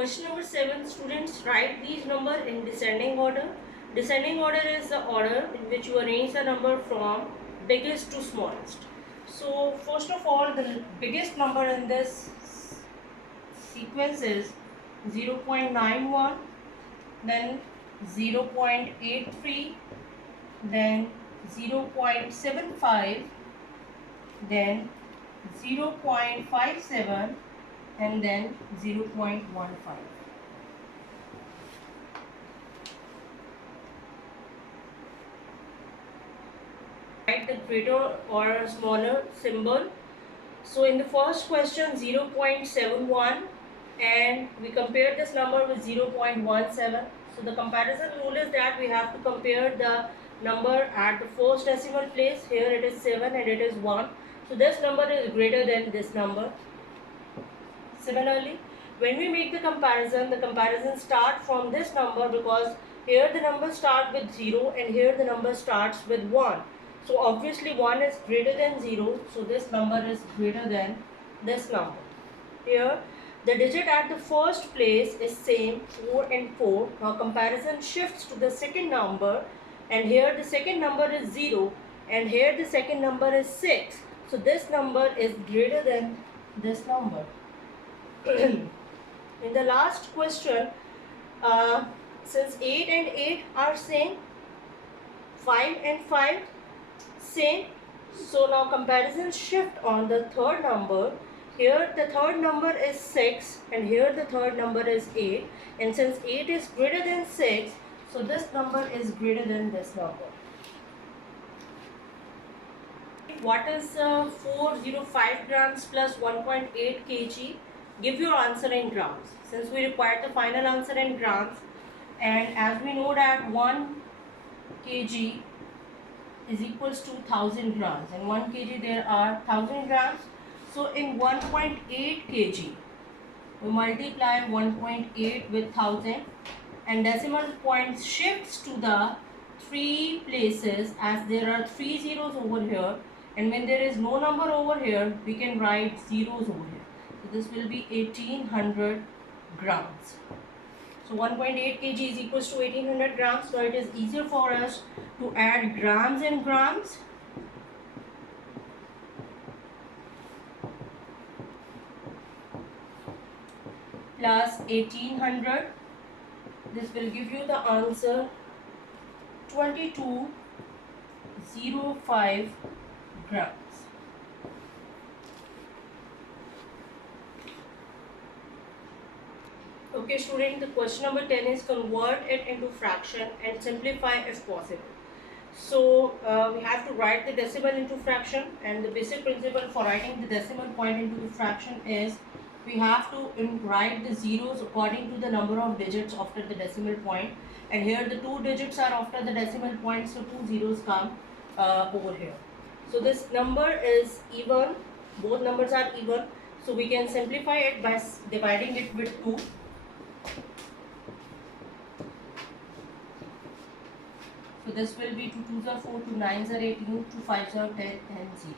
Question number 7, students, write these numbers in descending order. Descending order is the order in which you arrange the number from biggest to smallest. So first of all, the biggest number in this sequence is 0.91, then 0.83, then 0.75, then 0.57, and then 0.15. Write the greater or smaller symbol. So in the first question 0.71, and we compare this number with 0.17. So the comparison rule is that we have to compare the number at the first decimal place. Here it is 7 and it is 1. So this number is greater than this number. Similarly, when we make the comparison starts from this number, because here the number starts with 0 and here the number starts with 1. So obviously 1 is greater than 0, so this number is greater than this number. Here the digit at the first place is same, 4 and 4. Now comparison shifts to the second number, and here the second number is 0 and here the second number is 6. So this number is greater than this number. In the last question, since 8 and 8 are same, 5 and 5 same, so now comparison shift on the third number. Here the third number is 6 and here the third number is 8, and since 8 is greater than 6, so this number is greater than this number. What is 405 grams plus 1.8 kg? Give your answer in grams. Since we require the final answer in grams, and as we know that 1 kg is equals to 1000 grams, and 1 kg there are 1000 grams. So in 1.8 kg, we multiply 1.8 with 1000, and decimal point shifts to the 3 places, as there are 3 zeros over here, and when there is no number over here, we can write zeros over here. So this will be 1800 grams. So 1.8 kg is equals to 1800 grams. So it is easier for us to add grams and grams. Plus 1800. This will give you the answer 2205 grams. Okay student, the question number 10 is convert it into fraction and simplify if possible. So we have to write the decimal into fraction, and the basic principle for writing the decimal point into the fraction is we have to write the zeros according to the number of digits after the decimal point, and here the 2 digits are after the decimal point, so 2 zeros come over here. So this number is even, both numbers are even, so we can simplify it by dividing it with 2. So this will be 2 2s are 4, 2 9s are 18, 2 5s are 10, and 0.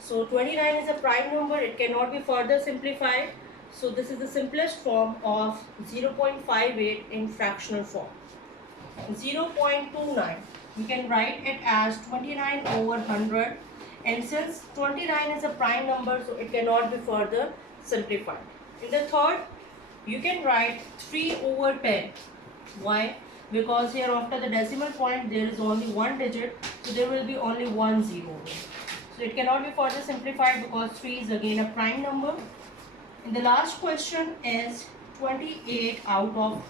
So 29 is a prime number, it cannot be further simplified. So this is the simplest form of 0.58 in fractional form. 0.29, we can write it as 29 over 100, and since 29 is a prime number, so it cannot be further simplified. In the third, you can write 3 over 10. Why? Because here after the decimal point there is only one digit, so there will be only one zero. So it cannot be further simplified because 3 is again a prime number. And the last question is 28 out of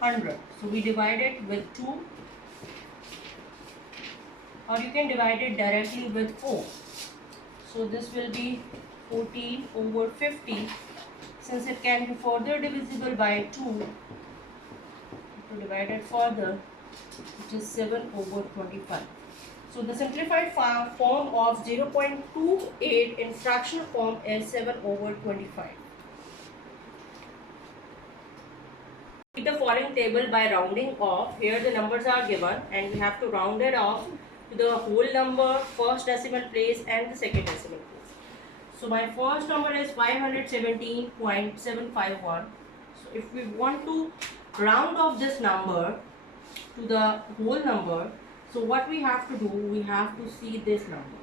100. So we divide it with 2, or you can divide it directly with 4. So this will be 14 over 50. Since it can be further divisible by 2, to divide it further, which is 7 over 25. So the simplified form of 0.28 in fractional form is 7 over 25. The following table by rounding off. Here the numbers are given and we have to round it off to the whole number, first decimal place and the second decimal place. So my first number is 517.751. So if we want to round off this number to the whole number, so what we have to do, we have to see this number,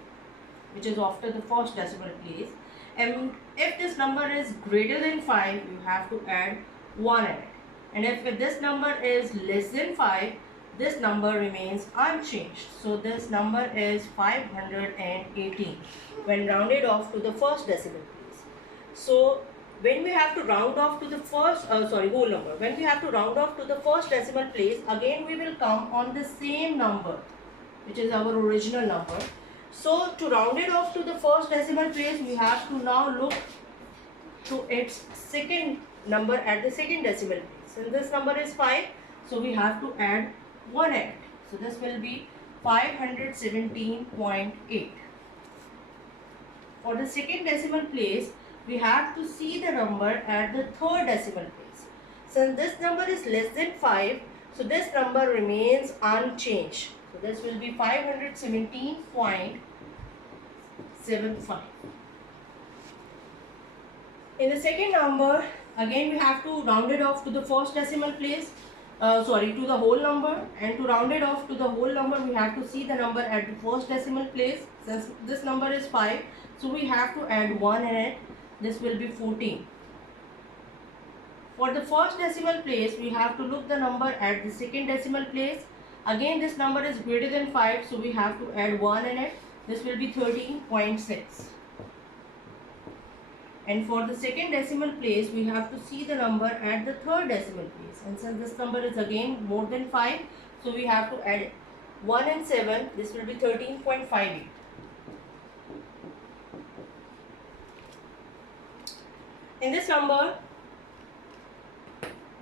which is after the first decimal place, and if this number is greater than 5, you have to add 1 in it, and if this number is less than 5, this number remains unchanged. So this number is 518 when rounded off to the first decimal place. So when we have to round off to the first whole number, when we have to round off to the first decimal place, again we will come on the same number, which is our original number. So to round it off to the first decimal place, we have to now look to its second number at the second decimal place. Since this number is 5, so we have to add 1 at it. So this will be 517.8. For the second decimal place, we have to see the number at the third decimal place. Since this number is less than 5, so this number remains unchanged. So this will be 517.75. In the second number, again we have to round it off to the first decimal place, to the whole number, and to round it off to the whole number, we have to see the number at the first decimal place. Since this number is 5, so we have to add 1 in it. This will be 14. For the first decimal place, we have to look the number at the second decimal place. Again, this number is greater than 5, so we have to add 1 in it. This will be 13.6. And for the second decimal place, we have to see the number at the third decimal place. And since this number is again more than 5, so we have to add 1 and 7. This will be 13.58. In this number,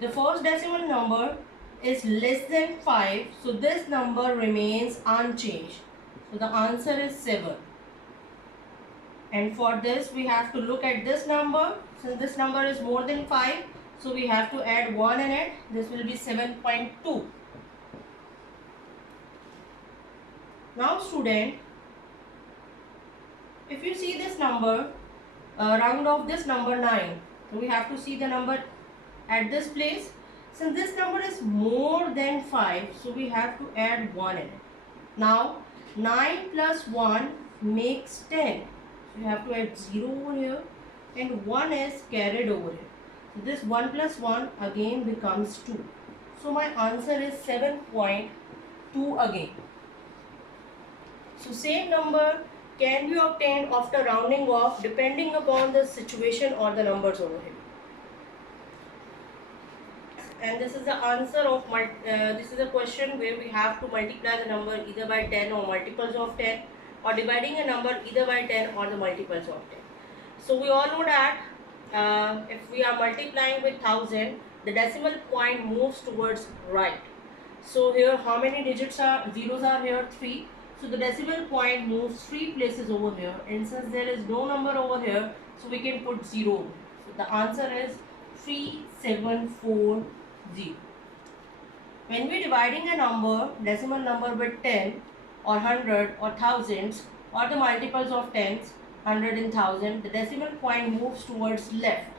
the first decimal number is less than 5, so this number remains unchanged. So the answer is 7. And for this, we have to look at this number. Since this number is more than 5, so we have to add 1 in it. This will be 7.2. Now student, if you see this number, round off this number 9, so we have to see the number at this place. Since this number is more than 5, so we have to add 1 in it. Now 9 plus 1 makes 10. So we have to add 0 over here, and 1 is carried over here. So this 1 plus 1 again becomes 2. So my answer is 7.2 again. So same number can be obtained after rounding off depending upon the situation or the numbers over here. And this is the answer of this is a question where we have to multiply the number either by 10 or multiples of 10, or dividing a number either by 10 or the multiples of 10. So we all know that if we are multiplying with 1000, the decimal point moves towards right. So here how many digits are zeros are here? 3. So the decimal point moves 3 places over here, and since there is no number over here, so we can put 0. So the answer is 3740. When we are dividing a number, decimal number, with 10 or 100 or thousands or the multiples of tens, 100 and 1000, the decimal point moves towards left.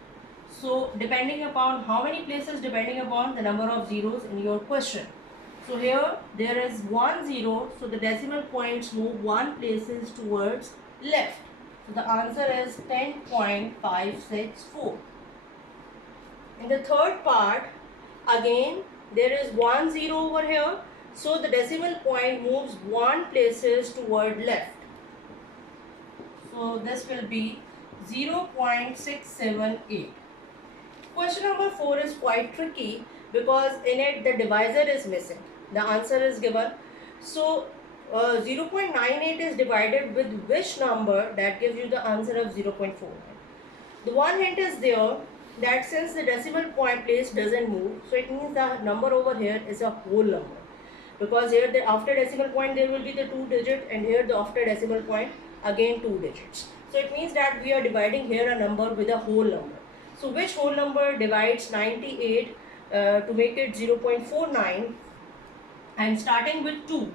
So depending upon how many places, depending upon the number of zeros in your question. So here there is 1 0, so the decimal points move 1 places towards left. So the answer is 10.564. In the third part, again there is 1 0 over here, so the decimal point moves 1 places toward left. So this will be 0.678. Question number 4 is quite tricky because in it the divisor is missing. The answer is given. So 0.98 is divided with which number? That gives you the answer of 0.49. The one hint is there that since the decimal point place doesn't move, so it means the number over here is a whole number, because here the after decimal point there will be the 2 digit, and here the after decimal point again 2 digits. So it means that we are dividing here a number with a whole number. So which whole number divides 98 to make it 0.49? I'm starting with 2.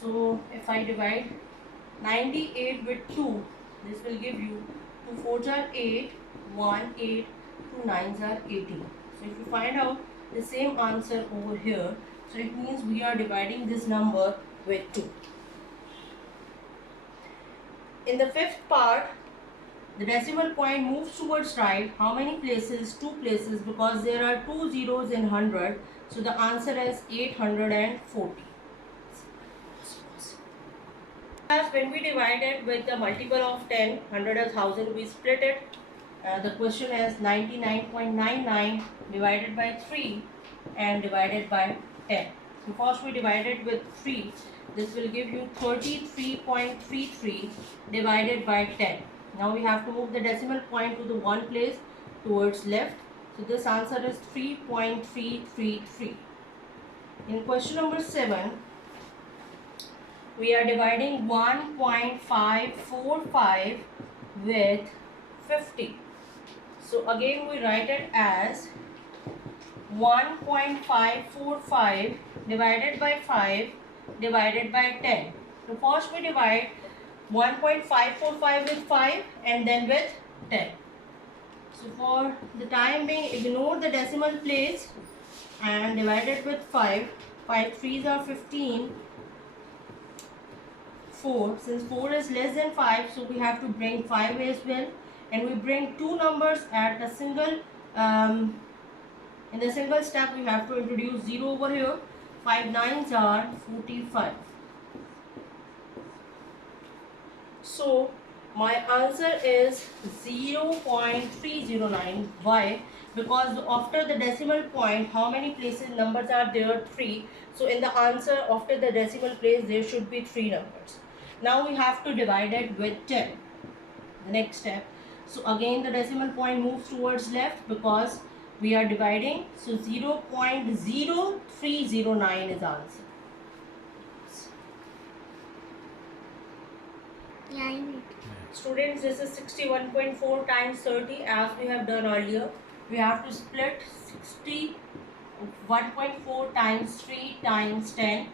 So if I divide 98 with 2, this will give you 2 4s are 8, 1 8, 2 9s are 18. So if you find out the same answer over here, so it means we are dividing this number with 2. In the fifth part, the decimal point moves towards right. How many places? 2 places, because there are 2 zeros in 100. So the answer is 840. As when we divide it with the multiple of 10, 100 and 1000, we split it. The question is 99.99 divided by 3 and divided by 10. So first we divide it with 3. This will give you 33.33 divided by 10. Now we have to move the decimal point to the one place towards left. So this answer is 3.333. In question number 7, we are dividing 1.545 with 50. So again we write it as 1.545 divided by 5 divided by 10. So first we divide 1.545 with 5 and then with 10. So for the time being, ignore the decimal place and divide it with 5. 5 3s are 15. 4. Since 4 is less than 5, so we have to bring 5 as well. And we bring two numbers at a single, in the single step we have to introduce 0 over here. 5 9s are 45. So my answer is 0.309. Why? Because after the decimal point, how many places numbers are there? 3. So in the answer after the decimal place there should be 3 numbers. Now we have to divide it with 10. The next step. So again the decimal point moves towards left because we are dividing. So 0.0309 is answer. Yeah, I know. Students, this is 61.4 times 30 as we have done earlier. We have to split 61.4 times 3 times 10.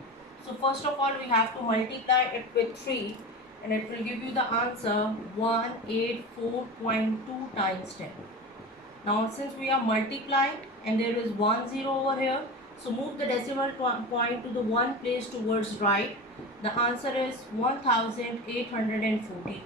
So first of all we have to multiply it with 3 and it will give you the answer 184.2 times 10. Now since we are multiplying and there is 1 0 over here, so move the decimal point to the one place towards right. The answer is 1843.